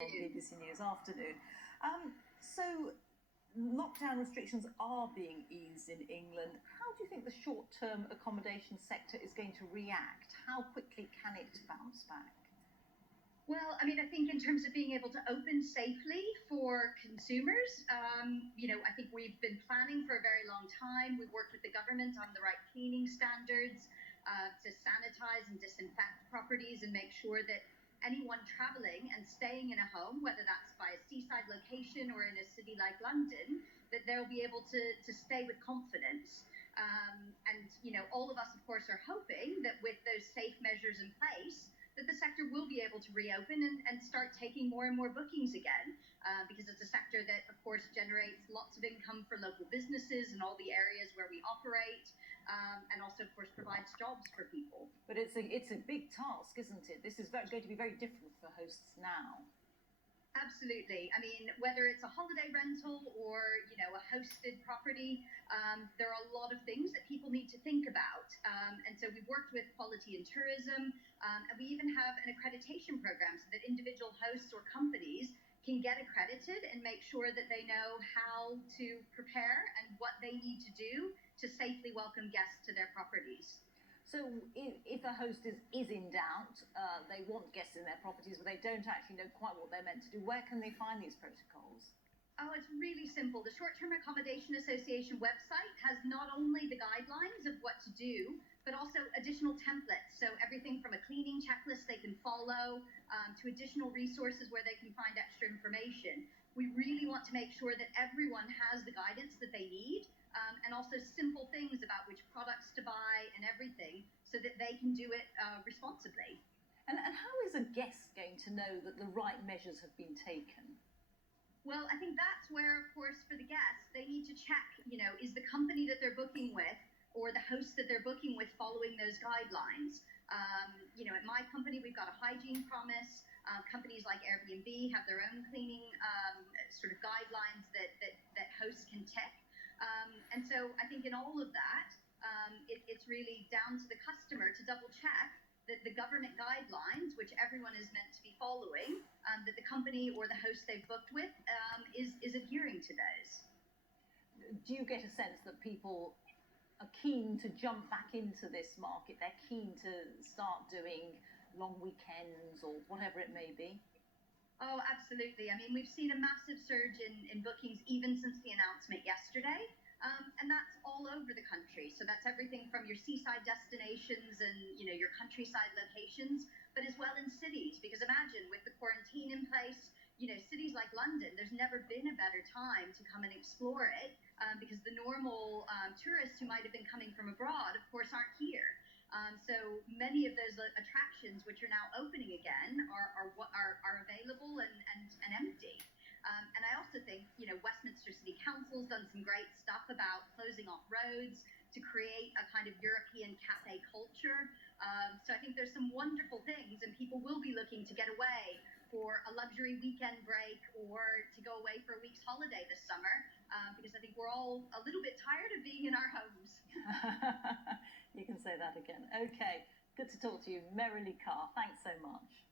on BBC News Afternoon. So lockdown restrictions are being eased in England. How do you think the short-term accommodation sector is going to react? How quickly can it bounce back? Well, I mean, I think in terms of being able to open safely for consumers, I think we've been planning for a very long time. We've worked with the government on the right cleaning standards to sanitize and disinfect properties and make sure that anyone traveling and staying in a home, whether that's by a seaside location or in a city like London, that they'll be able to stay with confidence. All of us, of course, are hoping that with those safe measures in place, that the sector will be able to reopen and start taking more and more bookings again, because it's a sector that, of course, generates lots of income for local businesses and all the areas where we operate, and also, of course, provides jobs for people. But it's a big task, isn't it? This is going to be very different for hosts now. Absolutely. I mean, whether it's a holiday rental or, a hosted property, there are a lot of things that people need to think about. And so we've worked with Quality in Tourism, and we even have an accreditation program so that individual hosts or companies can get accredited and make sure that they know how to prepare and what they need to do to safely welcome guests to their properties. So if a host is in doubt, they want guests in their properties, but they don't actually know quite what they're meant to do, where can they find these protocols? Oh, it's really simple. The Term Accommodation Association website has not only the guidelines of what to do, but also additional templates. So everything from a cleaning checklist they can follow to additional resources where they can find extra information. We really want to make sure that everyone has the guidance that they need, and also simple things about which products to buy and everything so that they can do it responsibly. And how is a guest going to know that the right measures have been taken? Well, I think that's where, of course, for the guests, they need to check, is the company that they're booking with or the host that they're booking with following those guidelines? At my company, we've got a hygiene promise. Companies like Airbnb have their own cleaning sort of guidelines that hosts can tick. And so I think in all of that, it's really down to the customer to double check that the government guidelines, which everyone is meant to be following, that the company or the host they've booked with is adhering to those. Do you get a sense that people are keen to jump back into this market? They're keen to start doing long weekends or whatever it may be? Oh, absolutely. I mean, we've seen a massive surge in bookings even since the announcement yesterday. And that's all over the country. So that's everything from your seaside destinations and, your countryside locations, but as well in cities. Because imagine with the quarantine in place, cities like London, there's never been a better time to come and explore it, because the normal tourists who might have been coming from abroad, of course, aren't here. So many of those attractions, which are now opening again, are available and empty. And I also think, Westminster City Council's done some great stuff about closing off roads to create a kind of European cafe culture. So I think there's some wonderful things, and people will be looking to get away for a luxury weekend break or to go away for a week's holiday this summer, because I think we're all a little bit tired of being in our homes. You can say that again. Okay, good to talk to you. Merilee Karr, thanks so much.